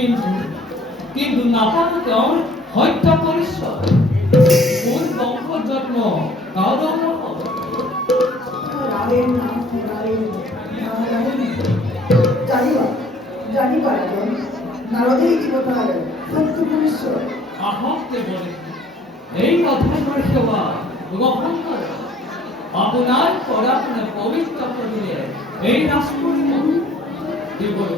কিন্তু কিন্তু নাপানো তেওঁ হত্যা কৰিছ কোন বংশৰ জন্ম কাউদৰ জানিবা নারদেই দেবতার সত্য পুরুষ আহতে বলে এই কথার সেবা গ্রহণ করে আপনার পড়াশোনা পবিত্র করিলে এই রাষ্ট্রপতি দেবল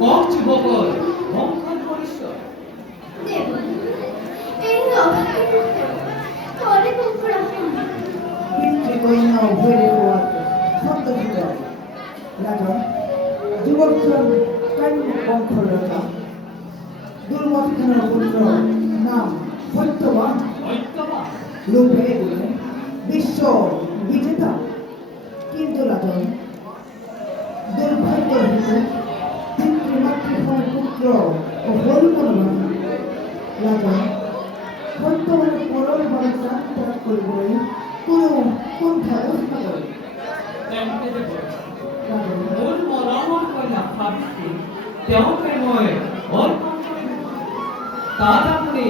কম যুবকর বংশর পরিচয় এই অনেক উপরা কিন্তু কইনা উভয় সত্য বিজয় রাজন যুবকজন কান্য বংশরতা দুর্মক্ষণের পুত্র নাম সত্যবান রূপে বিশ্ব বিজেতা কিন্তু রাজন দুর্ভাগ্য পিতৃমাতৃফল পুত্র ও হরিমন রাজন বর্তমানে পরর ভাবে প্রাণ ত্যাগ করবই কোনো পন্থা রচনা করে মূল মৰমৰ কন্যা ভাবি তেওঁকে মই অৰ্পণ কৰিম তাত আপুনি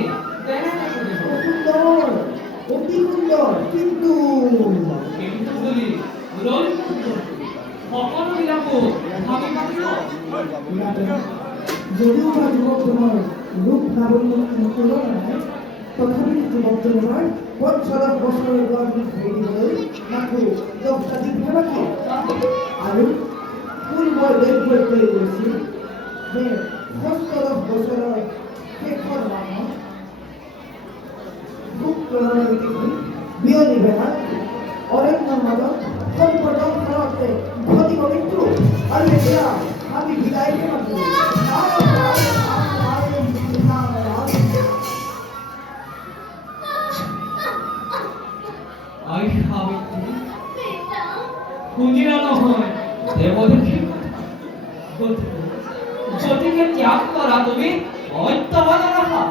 কেনেকৈ কৰিব সুন্দৰ অতি সুন্দৰ কিন্তু কিন্তু বুলি ৰৈ সকলোবিলাকো ভাবি পাতিব যদিও বা যুবকজনৰ ৰূপ লাৱণ্য তুলনায় তথাপি যুৱকজনৰ ৫০ বছৰৰ বয়স ধৰি দিবলৈ মাথো ১০টা দিনহে বাকী আৰু পূৰ্বৰ দৈৰ্ঘ্যই কৈ গৈছিল যে ৭০ বছৰৰ শেষৰ মাহত বিয়লি বেলাত অৰণ্যৰ মাজত সম্পদৰ ফলতে ঘটিব মৃত্যু আৰু এতিয়া আমি বিদায়হে মাতো আই সাবিত্ৰী শুনিলা নহয় দেৱদেৱী গতিকে ত্যাগ কৰা তুমি সত্যবান ৰাখা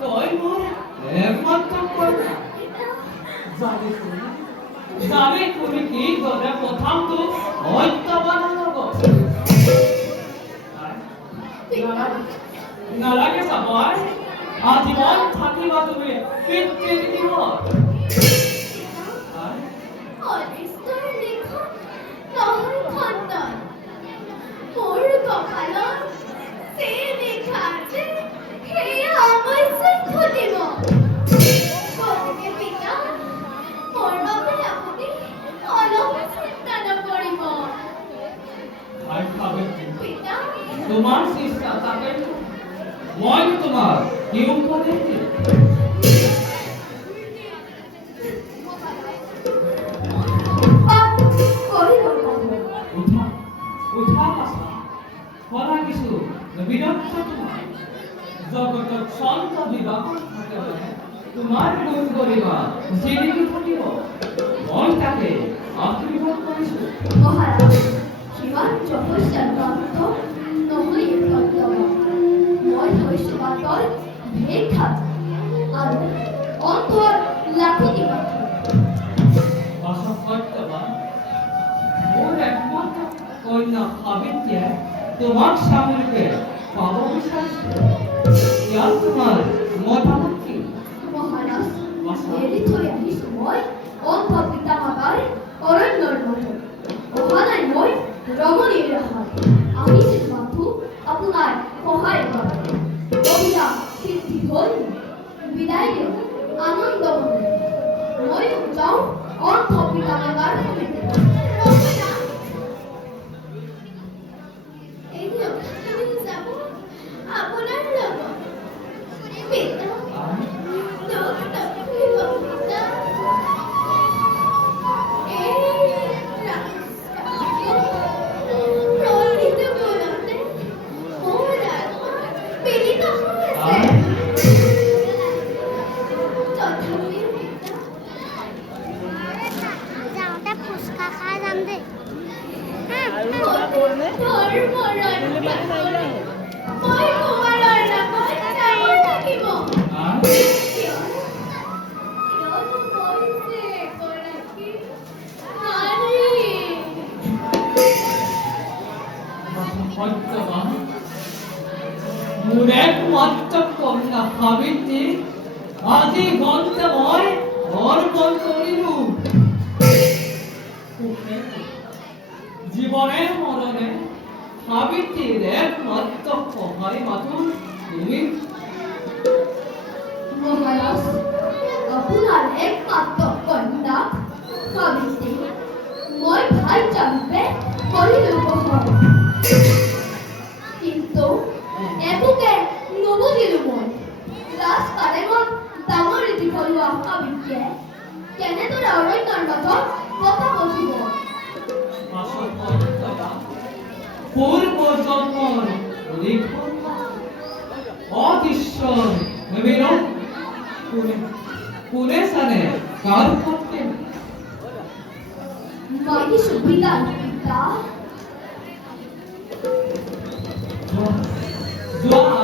তই মোৰ একমাত্ৰ কন্যা যাবি তুমি কি গ'লে প্ৰথমটো সত্যবানৰ লগত নালাগে যাব আজীৱন থাকিবা তুমি পিতৃৰ গৃহত তোমাৰ চিন্তা তাকে মই তোমাৰ কি উপদেশ দিম উঠা পাছা কৰা কিছু বিৰক্ত তোমাৰ জগতত সন্ত বিবাহ থাকে তোমাৰ গুণ কৰিবা জিলিকি থাকিব মই তাকে আশীৰ্বাদ কৰিছো মহাৰাজ শিবান তপস্যাৰ দত্ত নহই সত্যবান মই হৈছো বাটৰ ভেদ আৰু অন্তর লাঠি দিবা আবিদ্যে তোমার স্বামীকে পাবো বিশ্বাস ইয়ার তোমার মতামত কি মহারাজ আচ্ছা। এরিথরিয়ানি সময় অন্ধ পিতামাতার অরণ্যর মতো ওখানে মই রমণীর হাত আমি যে বান্ধু আপনার সহায় করে কবিতা কীর্তি হল বিদায় দিও আনন্দ মনে মই যাও অন্ধ পিতামাতার সমিতি এই লোক আমি যাব আপনার লগত পিতা যাওঁতে ফুচকা খাই যাম দেই সত্যবান মোর একমাত্র কন্যা সাবিত্রী আজি গন্তে মই অর্পণ করিলু জীবনের মরণে সাবিত্রীর একমাত্র সহায় মাতুর তুমি মহারাজ আপনার একমাত্র কন্যা সাবিত্রী মই ভাই জানবে করিল উপহার কিন্তু একুকে নবুঝিল মই রাস্তারে মন ডাঙৰ দীঘলীয়া সাবিত্ৰীয়ে কেনেদৰে অৰণ্যৰ মাজত কথা বহিব পূৰ্ব জন্মৰ লিখন অদৃশ্যৰ বিৰোধ কোনে সানে কাৰ কৰতে মাইকি সুবিধা পিতা যোৱা